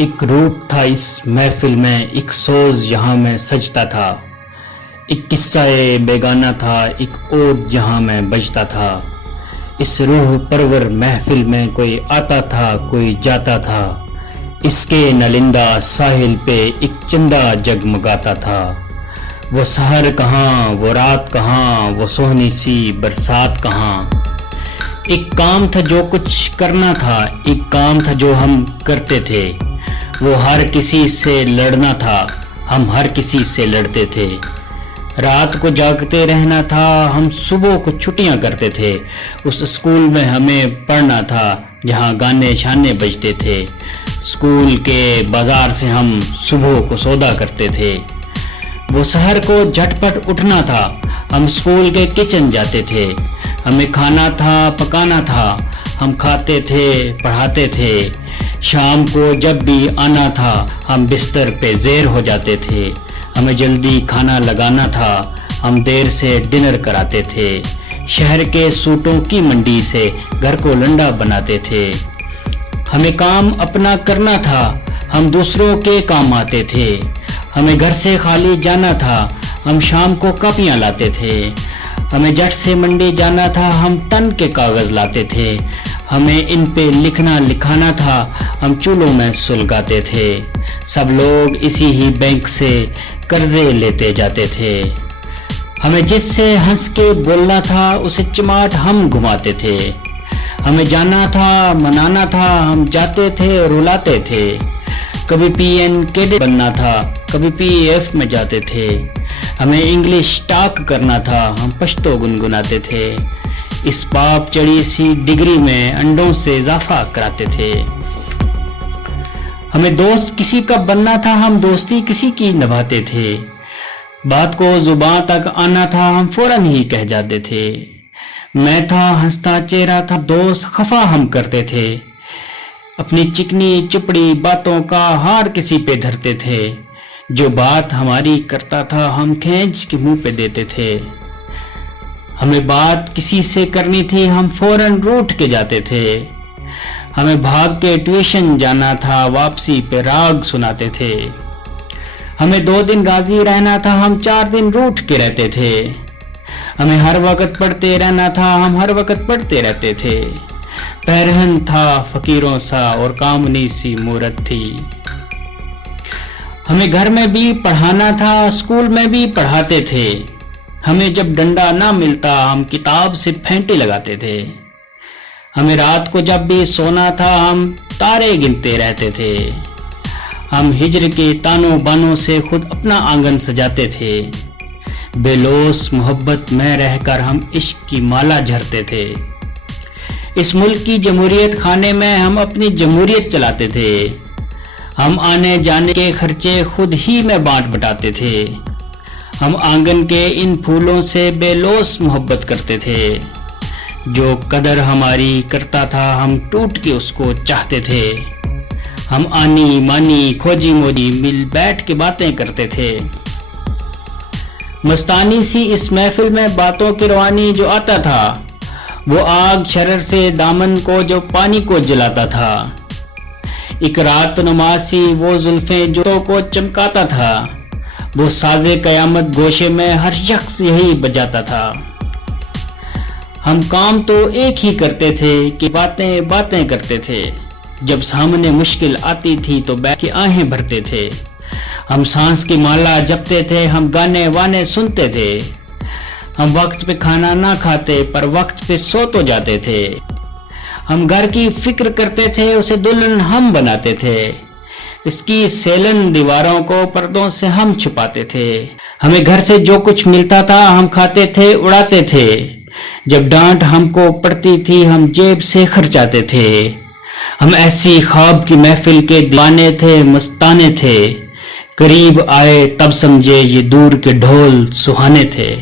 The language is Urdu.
ایک روپ تھا اس محفل میں، ایک سوز یہاں میں سجتا تھا، ایک قصہ بیگانہ تھا، ایک عود یہاں میں بجتا تھا۔ اس روح پرور محفل میں کوئی آتا تھا، کوئی جاتا تھا، اس کے نلندہ ساحل پہ ایک چندہ جگمگاتا تھا۔ وہ سحر کہاں، وہ رات کہاں، وہ سونی سی برسات کہاں۔ ایک کام تھا جو کچھ کرنا تھا، ایک کام تھا جو ہم کرتے تھے۔ وہ ہر کسی سے لڑنا تھا، ہم ہر کسی سے لڑتے تھے۔ رات کو جاگتے رہنا تھا، ہم صبح کو چھٹیاں کرتے تھے۔ اس اسکول میں ہمیں پڑھنا تھا جہاں گانے شانے بجتے تھے۔ اسکول کے بازار سے ہم صبح کو سودا کرتے تھے۔ وہ سحر کو جھٹ پٹ اٹھنا تھا، ہم اسکول کے کچن جاتے تھے۔ ہمیں کھانا تھا، پکانا تھا، ہم کھاتے تھے، پڑھاتے تھے۔ شام کو جب بھی آنا تھا، ہم بستر پہ زیر ہو جاتے تھے۔ ہمیں جلدی کھانا لگانا تھا، ہم دیر سے ڈنر کراتے تھے۔ شہر کے سوٹوں کی منڈی سے گھر کو لنڈا بناتے تھے۔ ہمیں کام اپنا کرنا تھا، ہم دوسروں کے کام آتے تھے۔ ہمیں گھر سے خالی جانا تھا، ہم شام کو کاپیاں لاتے تھے۔ ہمیں جٹ سے منڈی جانا تھا، ہم ٹن کے کاغذ لاتے تھے۔ ہمیں ان پہ لکھنا لکھانا تھا، ہم چولوں میں سلگاتے تھے۔ سب لوگ اسی ہی بینک سے قرضے لیتے جاتے تھے۔ ہمیں جس سے ہنس کے بولنا تھا، اسے چماٹ ہم گھماتے تھے۔ ہمیں جانا تھا، منانا تھا، ہم جاتے تھے، رلاتے تھے۔ کبھی پی این کیڈٹ بننا تھا، کبھی پی ایف میں جاتے تھے۔ ہمیں انگلش ٹاک کرنا تھا، ہم پشتو گنگناتے تھے۔ اس پاپ چڑی سی ڈگری میں انڈوں سے اضافہ کراتے تھے۔ ہمیں دوست کسی کا بننا تھا، ہم دوستی کسی کی نبھاتے تھے۔ بات کو زباں تک آنا تھا، ہم فوراً ہی کہہ جاتے تھے۔ میں تھا، ہنستا چہرہ تھا، دوست خفا ہم کرتے تھے۔ اپنی چکنی چپڑی باتوں کا ہار کسی پہ دھرتے تھے۔ جو بات ہماری کرتا تھا، ہم کھینچ کے منہ پہ دیتے تھے۔ ہمیں بات کسی سے کرنی تھی، ہم فوراً روٹھ کے جاتے تھے۔ ہمیں بھاگ کے ٹیوشن جانا تھا، واپسی پہ راگ سناتے تھے۔ ہمیں 2 دن غازی رہنا تھا، ہم 4 دن روٹھ کے رہتے تھے۔ ہمیں ہر وقت پڑھتے رہنا تھا، ہم ہر وقت پڑھتے رہتے تھے۔ پیرہن تھا فقیروں سا اور کامنی سی مورت تھی۔ ہمیں گھر میں بھی پڑھانا تھا، اسکول میں بھی پڑھاتے تھے۔ ہمیں جب ڈنڈا نہ ملتا، ہم کتاب سے پھینٹی لگاتے تھے۔ ہمیں رات کو جب بھی سونا تھا، ہم تارے گنتے رہتے تھے۔ ہم ہجر کے تانوں بانوں سے خود اپنا آنگن سجاتے تھے۔ بے لوث محبت میں رہ کر ہم عشق کی مالا جھرتے تھے۔ اس ملک کی جمہوریت خانے میں ہم اپنی جمہوریت چلاتے تھے۔ ہم آنے جانے کے خرچے خود ہی میں بانٹ بٹاتے تھے۔ ہم آنگن کے ان پھولوں سے بے لوث محبت کرتے تھے۔ جو قدر ہماری کرتا تھا، ہم ٹوٹ کے اس کو چاہتے تھے۔ ہم آنی مانی کھوجی موجی مل بیٹھ کے باتیں کرتے تھے۔ مستانی سی اس محفل میں باتوں کی روانی جو آتا تھا، وہ آگ شرر سے دامن کو جو پانی کو جلاتا تھا۔ ایک رات نماسی وہ زلفیں جو کو چمکاتا تھا۔ وہ ساز قیامت گوشے میں ہر شخص یہی بجاتا تھا۔ ہم کام تو ایک ہی کرتے تھے کہ باتیں باتیں کرتے تھے۔ جب سامنے مشکل آتی تھی تو بیٹھ کے آہیں بھرتے تھے۔ ہم سانس کی مالا جپتے تھے، ہم گانے وانے سنتے تھے۔ ہم وقت پہ کھانا نہ کھاتے پر وقت پہ سو تو جاتے تھے۔ ہم گھر کی فکر کرتے تھے، اسے دلہن ہم بناتے تھے۔ اس کی سیلن دیواروں کو پردوں سے ہم چھپاتے تھے۔ ہمیں گھر سے جو کچھ ملتا تھا، ہم کھاتے تھے، اڑاتے تھے۔ جب ڈانٹ ہم کو پڑتی تھی، ہم جیب سے خرچاتے تھے۔ ہم ایسی خواب کی محفل کے دیوانے تھے، مستانے تھے۔ قریب آئے تب سمجھے یہ دور کے ڈھول سہانے تھے۔